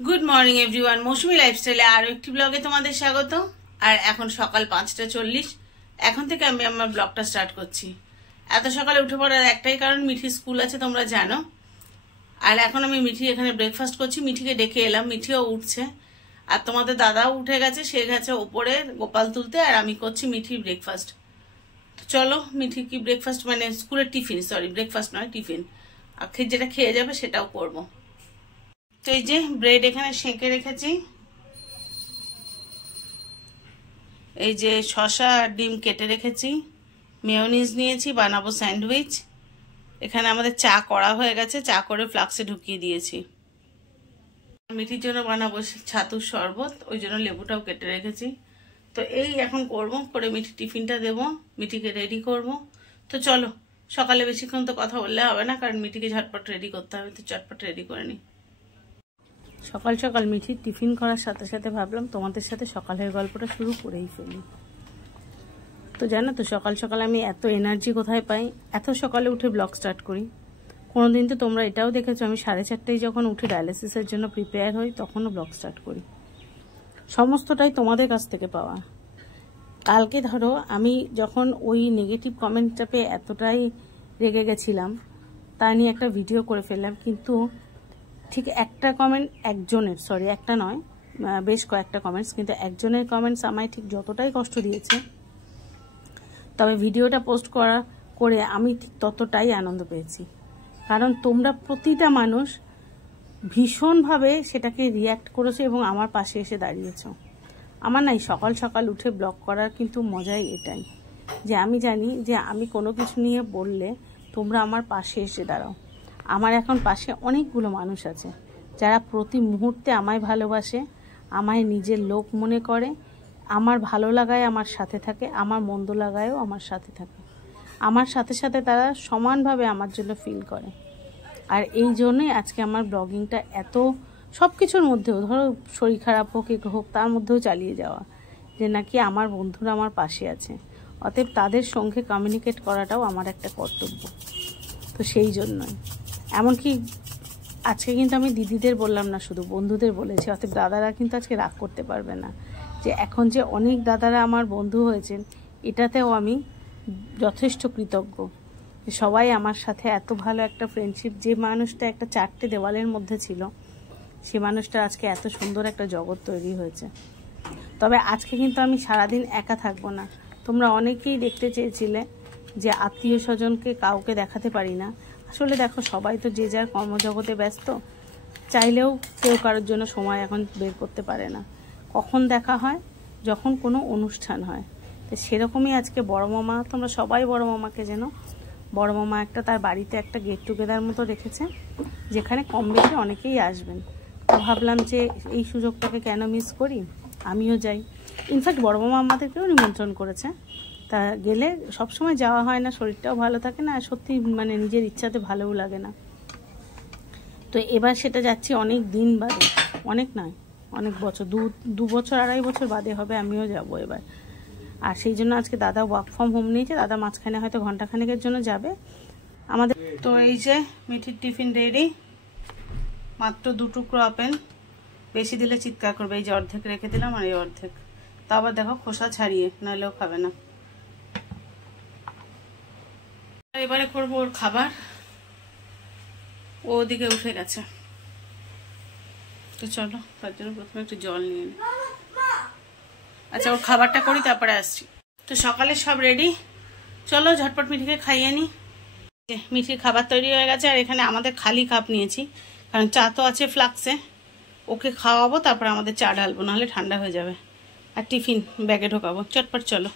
Good morning everyone, মৌসুমী লাইফস্টাইলে আরো একটি ব্লগে তোমাদের স্বাগত। আর এখন সকাল 5:40। এখন থেকে আমি আমার ব্লগটা স্টার্ট করছি। এত সকালে উঠে পড়ার একটাই কারণ, মিঠি স্কুল আছে তোমরা জানো। আর এখন আমি মিঠি এখানে ব্রেকফাস্ট করছি। মিঠিকে ডেকে এলাম, মিঠিও উঠছে। আর তোমাদের দাদাও উঠে গেছে, সে গেছে ওপরে গোপাল তুলতে, আর আমি করছি মিঠির ব্রেকফাস্ট। তো চলো মিঠি কি ব্রেকফাস্ট মানে স্কুলের টিফিন, সরি ব্রেকফাস্ট নয় টিফিন, আর যেটা খেয়ে যাবে সেটাও করবো। তো এই যে ব্রেড এখানে সেঁকে রেখেছি, এই যে শসা আর ডিম কেটে রেখেছি, মেয়োনিজ নিয়েছি, বানাবো স্যান্ডউইচ। এখানে আমাদের চা করা হয়ে গেছে, চা করে ফ্লাক্সে ঢুকিয়ে দিয়েছি। মিঠির জন্য বানাবো ছাতুর শরবত, ওই জন্য লেবুটাও কেটে রেখেছি। তো এই এখন করব, করে মিঠির টিফিনটা দেবো, মিঠিকে রেডি করব। তো চলো, সকালে বেশিক্ষণ তো কথা বললে হবে না, কারণ মিঠিকে ঝটপট রেডি করতে হবে। তো চটপট রেডি করে নিই। সকাল সকাল মিঠির টিফিন করার সাথে সাথে ভাবলাম তোমাদের সাথে সকালের গল্পটা শুরু করেই ফেলি। তো জানো তো সকাল সকাল আমি এত এনার্জি কোথায় পাই, এত সকালে উঠে ব্লগ স্টার্ট করি। কোনোদিন তো তোমরা এটাও দেখেছো আমি 4:30টায় যখন উঠে ডায়ালিসিসের জন্য প্রিপেয়ার হই, তখনও ব্লগ স্টার্ট করি। সমস্তটাই তোমাদের কাছ থেকে পাওয়া। কালকে ধরো আমি যখন ওই নেগেটিভ কমেন্টটা পেয়ে এতটাই রেগে গেছিলাম, তা নিয়ে একটা ভিডিও করে ফেললাম। কিন্তু ঠিক একটা কমেন্ট একজনের, সরি একটা নয়, বেশ কয়েকটা কমেন্টস, কিন্তু একজনের কমেন্টস আমায় ঠিক যতটাই কষ্ট দিয়েছে, তবে ভিডিওটা পোস্ট করে আমি ঠিক ততটাই আনন্দ পেয়েছি। কারণ তোমরা প্রতিটা মানুষ ভীষণভাবে সেটাকে রিয়্যাক্ট করেছো এবং আমার পাশে এসে দাঁড়িয়েছো। আমার নাই সকাল সকাল উঠে ব্লগ করার কিন্তু মজাই এটাই, যে আমি জানি যে আমি কোনো কিছু নিয়ে বললে তোমরা আমার পাশে এসে দাঁড়াও। আমার এখন পাশে অনেকগুলো মানুষ আছে যারা প্রতি মুহূর্তে আমায় ভালোবাসে, আমায় নিজের লোক মনে করে, আমার ভালো লাগায় আমার সাথে থাকে, আমার মন্দ লাগায়ও আমার সাথে থাকে। আমার সাথে সাথে তারা সমানভাবে আমার জন্য ফিল করে। আর এই জন্যই আজকে আমার ব্লগিংটা এত, সব কিছুর মধ্যেও ধরো শরীর খারাপ হোক হোক তার মধ্যেও চালিয়ে যাওয়া, যে নাকি আমার বন্ধুরা আমার পাশে আছে। অতএব তাদের সঙ্গে কমিউনিকেট করাটাও আমার একটা কর্তব্য। তো সেই জন্যই এমনকি আজকে কিন্তু আমি দিদিদের বললাম না, শুধু বন্ধুদের বলেছি। অতএব দাদারা কিন্তু আজকে রাগ করতে পারবে না, যে এখন যে অনেক দাদারা আমার বন্ধু হয়েছেন, এটাতেও আমি যথেষ্ট কৃতজ্ঞ। সবাই আমার সাথে এত ভালো একটা ফ্রেন্ডশিপ, যে মানুষটা একটা 4টে দেওয়ালের মধ্যে ছিল, সে মানুষটা আজকে এত সুন্দর একটা জগৎ তৈরি হয়েছে। তবে আজকে কিন্তু আমি সারাদিন একা থাকবো না। তোমরা অনেকেই দেখতে চেয়েছিলে যে আত্মীয় স্বজনকে কাউকে দেখাতে পারি না। আসলে দেখো, সবাই তো যে যার কর্মজগতে ব্যস্ত, চাইলেও কেউ কারোর জন্য সময় এখন বের করতে পারে না। কখন দেখা হয়? যখন কোনো অনুষ্ঠান হয়। তো সেরকমই আজকে বড় মামা, তোমরা সবাই বড় মামাকে যেন, বড় মামা একটা তার বাড়িতে একটা গেট টুগেদার মতো রেখেছে, যেখানে কম বেশি অনেকেই আসবেন। তো ভাবলাম যে এই সুযোগটাকে কেন মিস করি, আমিও যাই। ইনফ্যাক্ট বড় মামা আমাদেরকেও নিমন্ত্রণ করেছে। তা গেলে সবসময় যাওয়া হয় না, শরীরটাও ভালো থাকে না, আর সত্যি মানে নিজের ইচ্ছাতে ভালোও লাগে না। তো এবার সেটা যাচ্ছি অনেক দিন বাদে, অনেক নয় অনেক বছর, দু বছর 2.5 বছর বাদে হবে আমিও যাব এবার। আর সেই জন্য আজকে দাদা ওয়ার্ক ফ্রম হোম নিয়েছে, দাদা মাঝখানে হয়তো ঘন্টাখানেকের জন্য যাবে আমাদের। তো এই যে মিঠির টিফিন রেডি, মাত্র 2 টুকরো আপেল, বেশি দিলে চিৎকার করবে। এই যে অর্ধেক রেখে দিলাম, আর এই অর্ধেক, তা আবার দেখো খোসা ছাড়িয়ে, নাহলেও খাবে না। এবারে করবো ওর খাবার, ও ওদিকে উঠে গেছে। তো চলো, তার জন্য প্রথমে একটু জল নিয়ে নিই। আচ্ছা, ওর খাবারটা করি তারপরে আসছি। তো সকালে সব রেডি, চলো ঝটপট মিঠিকে খাইয়ে নিই। মিঠির খাবার তৈরি হয়ে গেছে, আর এখানে আমাদের খালি কাপ নিয়েছি, কারণ চা তো আছে ফ্লাক্সে। ওকে খাওয়াবো, তারপর আমাদের চা ঢালবো, নাহলে ঠান্ডা হয়ে যাবে। আর টিফিন ব্যাগে ঢোকাবো, চটপট চলো।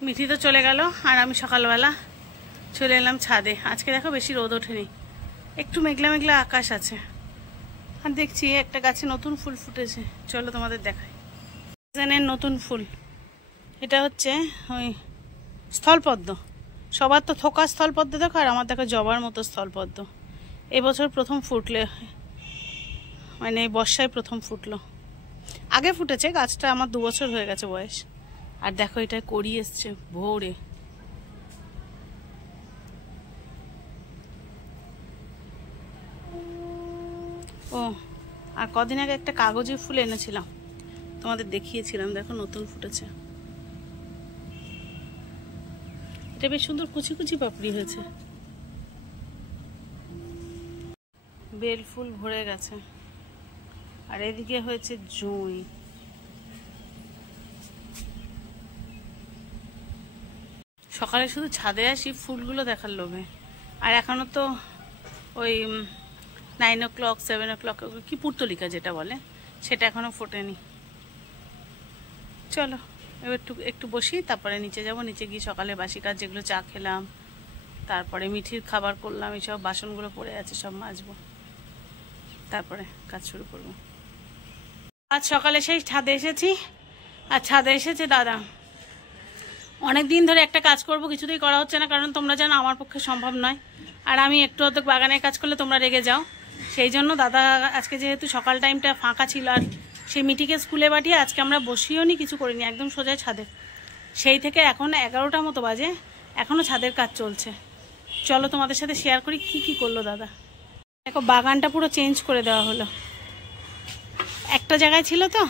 মিঠি তো চলে গেল, আর আমি সকালবেলা চলে এলাম ছাদে। আজকে দেখো বেশি রোদ ওঠেনি, একটু মেঘলা মেঘলা আকাশ আছে। আর দেখছি একটা গাছে নতুন ফুল ফুটেছে, চলো তোমাদের দেখাই। সিজনের নতুন ফুল, এটা হচ্ছে ওই স্থলপদ্ম। সবার তো থোকা স্থলপদ্ম দেখো, আর আমার দেখো জবার মতো স্থলপদ্ম। এবছর প্রথম ফুটলে, মানে বর্ষায় প্রথম ফুটলো। আগে ফুটেছে, গাছটা আমার 2 বছর হয়ে গেছে বয়স। আর দেখো এটা কড়ি এসছে ভোরে। ও আর আর কদিন আগে একটা কাগজে ফুল এনেছিলাম, তোমাদের দেখিয়েছিলাম, দেখো নতুন ফুটেছে। এটা বেশ সুন্দর কুচি কুচি পাপড়ি হয়েছে। বেল ফুল ভরে গেছে। আর এদিকে হয়েছে জুঁই। সকালে শুধু ছাদে আসি ফুলগুলো দেখার লোভে, আর এখনো তো ওই 9 o'clock 7 o'clock কি পুর্তলিকা যেটা বলে সেটা এখনো ফোটেনি। চলো এবার একটু বসি, তারপরে নিচে যাব। নিচে গিয়ে সকালে বাসি কাজ যেগুলো চা খেলাম, তারপরে মিঠির খাবার করলাম, এইসব বাসনগুলো পড়ে আছে সব মাজবো, তারপরে কাজ শুরু করব। আজ সকালে সেই ছাদে এসেছি, আর ছাদে এসেছে দাদা। অনেক দিন ধরে একটা কাজ করব, কিছুতেই করা হচ্ছে না, কারণ তোমরা জানো আমার পক্ষে সম্ভব নয়। আর আমি একটু অত বাগানের কাজ করলে তোমরা রেগে যাও, সেই জন্য দাদা আজকে যেহেতু সকাল টাইমটা ফাঁকা ছিল, আর সেই মিটিকে স্কুলে পাঠিয়ে আজকে আমরা বসিও নি, কিছু করিনি, একদম সোজা ছাদে। সেই থেকে এখন 11টা মতো বাজে, এখনও ছাদের কাজ চলছে। চলো তোমাদের সাথে শেয়ার করি কি কি করলো দাদা। দেখো বাগানটা পুরো চেঞ্জ করে দেওয়া হলো। একটা জায়গায় ছিল তো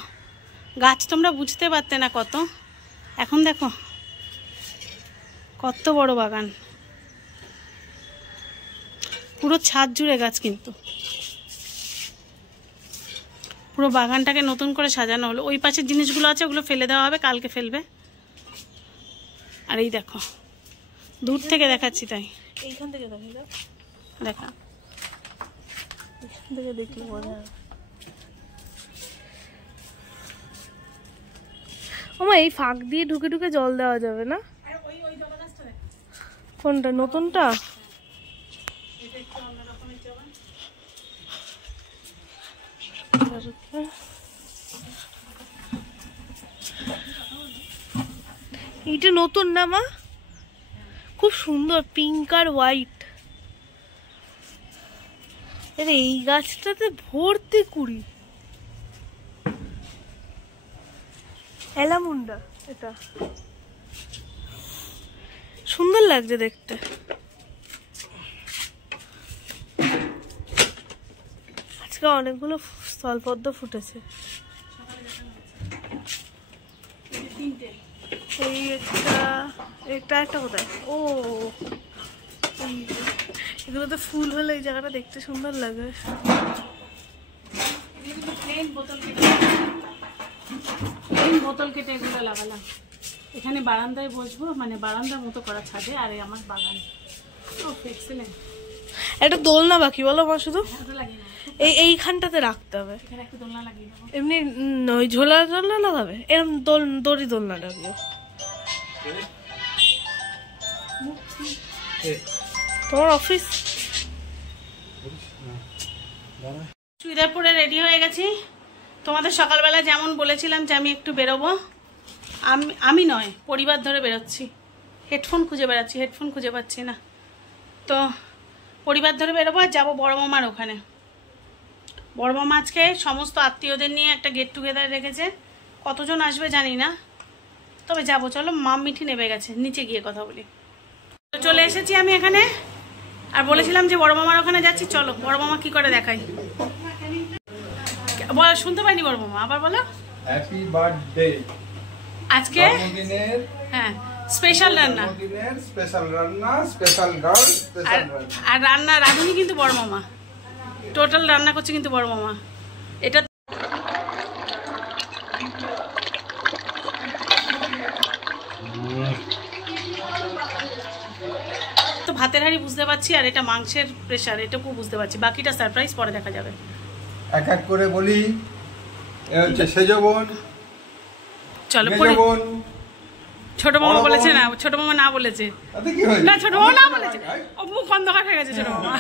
গাছ, তোমরা বুঝতে পারতে না কত, এখন দেখো কত বড় বাগান, পুরো ছাদ জুড়ে গাছ। কিন্তু পুরো বাগানটাকে নতুন করে সাজানো হলো। ওই পাশের জিনিসগুলো আছে ওগুলো ফেলে দেওয়া হবে, কালকে ফেলবে। আর এই দেখো দূর থেকে দেখাচ্ছি, তাই এইখান থেকে দেখা দেখলে বোঝা যাবে। আমার এই ফাঁক দিয়ে ঢুকে ঢুকে জল দেওয়া যাবে না? কোনটা নতুনটা? এইটা নতুন না মা? খুব সুন্দর পিঙ্ক আর হোয়াইট। এই গাছটাতে ভর্তি কুড়ি। এলামুন্ডা, এটা সুন্দর লাগছে দেখতে। আজকে অনেকগুলো স্থলপদ্ম ফুটেছে। এই একটা কোথায়? ও এগুলোতে ফুল হলে এই জায়গাটা দেখতে সুন্দর লাগে। বোতল কেটে এগুলো লাগালাম। এখানে বারান্দায় বসবো, মানে বারান্দার মতো করা ছাদে, আর এই আমার বাগান। একটা দোলনা বাকি বলো মা, শুধু এইখানটাতে রাখতে হবে। এখানে একটা দোলনা লাগিয়ে দেবো। এমনি ওই ঝোলা দোলনা লাগাবে, এরকম দড়ি দোলনা লাগিও। তোমার অফিস? চুড়িদার পরে রেডি হয়ে গেছি। তোমাদের সকালবেলা যেমন বলেছিলাম যে আমি একটু বেরোবো, আমি নয় পরিবার ধরে বেরোচ্ছি। হেডফোন খুঁজে বেড়াচ্ছি, হেডফোন খুঁজে পাচ্ছি না, তো পরিবার ধরে বেরোবো। আর যাবো বড় মামার ওখানে। বড় মামা আজকে সমস্ত আত্মীয়দের নিয়ে একটা গেট টুগেদার রেখেছে। কতজন আসবে জানি না, তবে যাবো। চলো মাম মিঠি নেমে গেছে, নিচে গিয়ে কথা বলি। চলে এসেছি আমি এখানে, আর বলেছিলাম যে বড় মামার ওখানে যাচ্ছি। চলো বড় মামা কি করে দেখাই। শুনতে পাইনি বড় মামা, আবার বলো। Happy birthday. আজকে হ্যাঁ স্পেশাল রান্না, স্পেশাল রান্না, স্পেশাল গার্ল, স্পেশাল রান্না। আর রান্না রাঁধুনি কিন্তু বড় মামা, টোটাল রান্না করছে কিন্তু বড় মামা। এটা তো ভাতের হাঁড়ি বুঝতে পারছি, আর এটা মাংসের প্রেসার এটাকেও বুঝতে পারছি। বাকিটা সারপ্রাইজ পরে দেখা যাবে। এক এক করে বলি। এ হচ্ছে সেজবন। চলো পরে ছোট মামা বলেছে না, ছোট মামা না বলেছে না, ছোট মামা না বলেছে, ও মুখ অন্ধকার হয়ে গেছে ছোট মামা।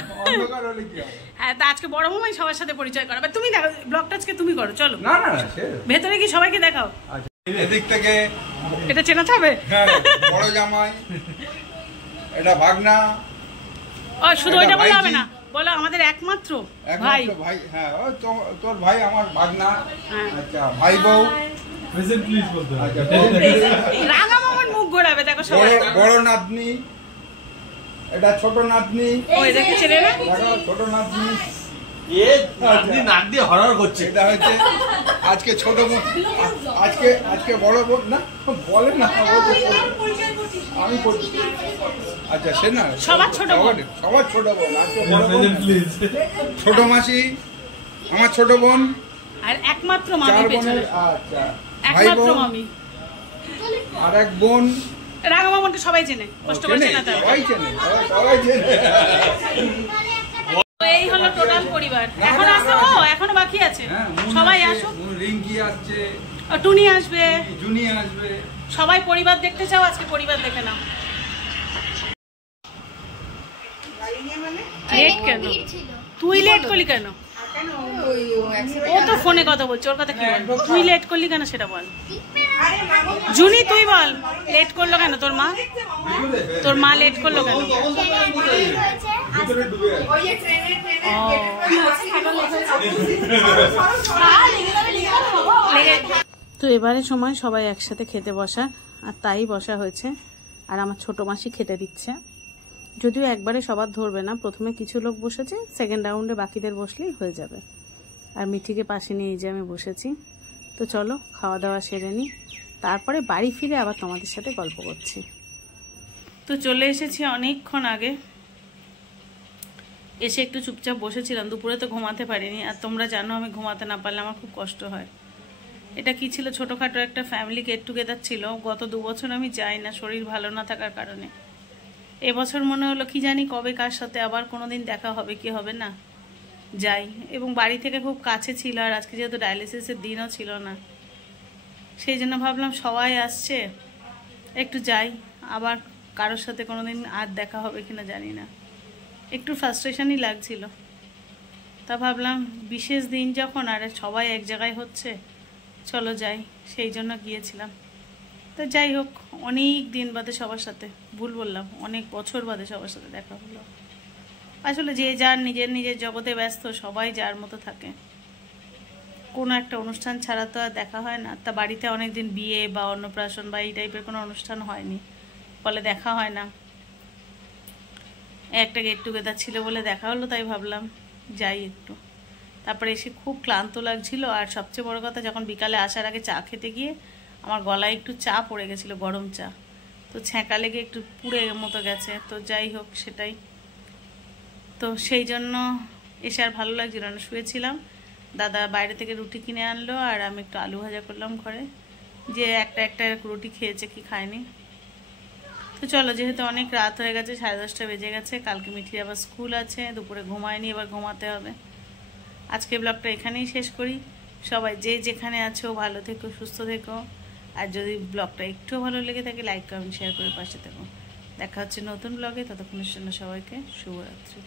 হ্যাঁ, তা আজকে বড় মামাই সবার সাথে পরিচয় করাবে। তুমি দেখো ব্লগটা আজকে তুমি করো। চলো ভেতরে কি সবাইকে দেখাও। এদিক থেকে এটা চেনাতে হবে। বড় জামাই, এটা ভাগনা। ও শুধু ওইটা বললে হবে না, বলো আমাদের একমাত্র ভাই। ভাই, হ্যাঁ তোর ভাই আমার ভাগনা। আচ্ছা ভাই বউ। রাঙা মামার মুখ ঘোরাবে, দেখো সবাই। বড় নাতনি, এটা ছোট নাতনি। ওই দেখে চেনে না, দেখো ছোট নাতনি। এটা হচ্ছে আজকে ছোট বোন, আজকে বড় বোন না বলে না, আমি করছি। আচ্ছা সে না সবার ছোট বোন, সবার ছোট বোন, আজকে বড় বোন, ছোট মাসি, আমার ছোট বোন, আর একমাত্র মামি 4 পেছনে, বোনের, আচ্ছা ভাই একমাত্র বোন, মামি। আর এক বোন। রাঙা মামনকে সবাই চেনে, কষ্ট করে চেনাতে হবে। সবাই চেনে, সবাই চেনে। তো এই হলো টোটাল পরিবার। এখন আসো, এখনো বাকি আছে, হ্যাঁ, সবাই আসো। রিঙ্কি আসছে, টুনি আসবে, জুনি আসবে, সবাই পরিবার দেখতে চাও, আজকে পরিবার দেখে নাও। লেট কেন? তুই লেট করলি কেন? ও তো ফোনে কথা বলছে, ওর কথা কি বল? তুই লেট করলি কেন সেটা বল। জুনি তুই বল, লেট করলো কেন তোর মা? তোর মা লেট করলো কেন? ভিতরে ডুবে আছে। তো এবারে সময় সবাই একসাথে খেতে বসা, আর তাই বসা হয়েছে। আর আমার ছোট মাসি খেতে দিচ্ছে, যদিও একবারে সবার ধরবে না, প্রথমে কিছু লোক বসেছে, সেকেন্ড রাউন্ডে বাকিদের বসলেই হয়ে যাবে। আর মিঠিকে পাশে নিয়ে এই যে আমি বসেছি। তো চলো খাওয়া দাওয়া সেরে নিই, তারপরে বাড়ি ফিরে আবার তোমাদের সাথে গল্প করছি। তো চলে এসেছি অনেকক্ষণ আগে, এসে একটু চুপচাপ বসেছিলাম। দুপুরে তো ঘুমাতে পারিনি, আর তোমরা জানো আমি ঘুমাতে না পারলে আমার খুব কষ্ট হয়। এটা কি ছিল, ছোটোখাটো একটা ফ্যামিলি গেট টুগেদার ছিল। গত 2 বছর আমি যাই না, শরীর ভালো না থাকার কারণে। এবছর মনে হলো কি জানি কবে কার সাথে আবার কোনোদিন দেখা হবে কি হবে না, যাই। এবং বাড়ি থেকে খুব কাছে ছিল, আর আজকে যেহেতু ডায়ালিসিসের দিনও ছিল না, সেই জন্য ভাবলাম সবাই আসছে, একটু যাই। আবার কারোর সাথে কোনোদিন আর দেখা হবে কিনা জানি না, একটু ফ্রাস্ট্রেশনই লাগছিল। তা ভাবলাম বিশেষ দিন যখন, আর সবাই এক জায়গায় হচ্ছে, চলো যাই, সেই জন্য গিয়েছিলাম। তো যাই হোক, অনেক দিন বাদে সবার সাথে, ভুল বললাম, অনেক বছর বাদে সবার সাথে দেখা হলো। আসলে যে যার নিজের নিজের জগতে ব্যস্ত, সবাই যার মতো থাকে, কোনো একটা অনুষ্ঠান ছাড়া তো আর দেখা হয় না। তা বাড়িতে অনেকদিন বিয়ে বা অন্নপ্রাশন বা এই টাইপের কোনো অনুষ্ঠান হয়নি, ফলে দেখা হয় না। একটা গেট টুগেদার ছিল বলে দেখা হলো, তাই ভাবলাম যাই একটু। তারপরে এসে খুব ক্লান্ত লাগছিল, আর সবচেয়ে বড় কথা, যখন বিকালে আসার আগে চা খেতে গিয়ে আমার গলায় একটু চা পড়ে গেছিলো, গরম চা, তো ছ্যাঁকা লেগে একটু পুড়ে মতো গেছে। তো যাই হোক, সেটাই তো, সেই জন্য এসে আর ভালো লাগছিল না, শুয়েছিলাম। দাদা বাইরে থেকে রুটি কিনে আনলো, আর আমি একটু আলু ভাজা করলাম ঘরে, যে একটা রুটি খেয়েছে, কি খায়নি। তো চলো, যেহেতু অনেক রাত হয়ে গেছে, 10:30 বেজে গেছে, কালকে মিঠির আবার স্কুল আছে, দুপুরে ঘুমায়নি, এবার ঘুমাতে হবে। আজকে ব্লগটা এখানেই শেষ করি। সবাই যে যেখানে আছো ভালো থেকো, সুস্থ থেকো, আর যদি ব্লগটা একটু ভালো লেগে থাকে লাইক কমেন্ট শেয়ার করে পাশে থেকো। দেখা হচ্ছে নতুন ব্লগে, ততক্ষণের জন্য সবাইকে শুভরাত্রি।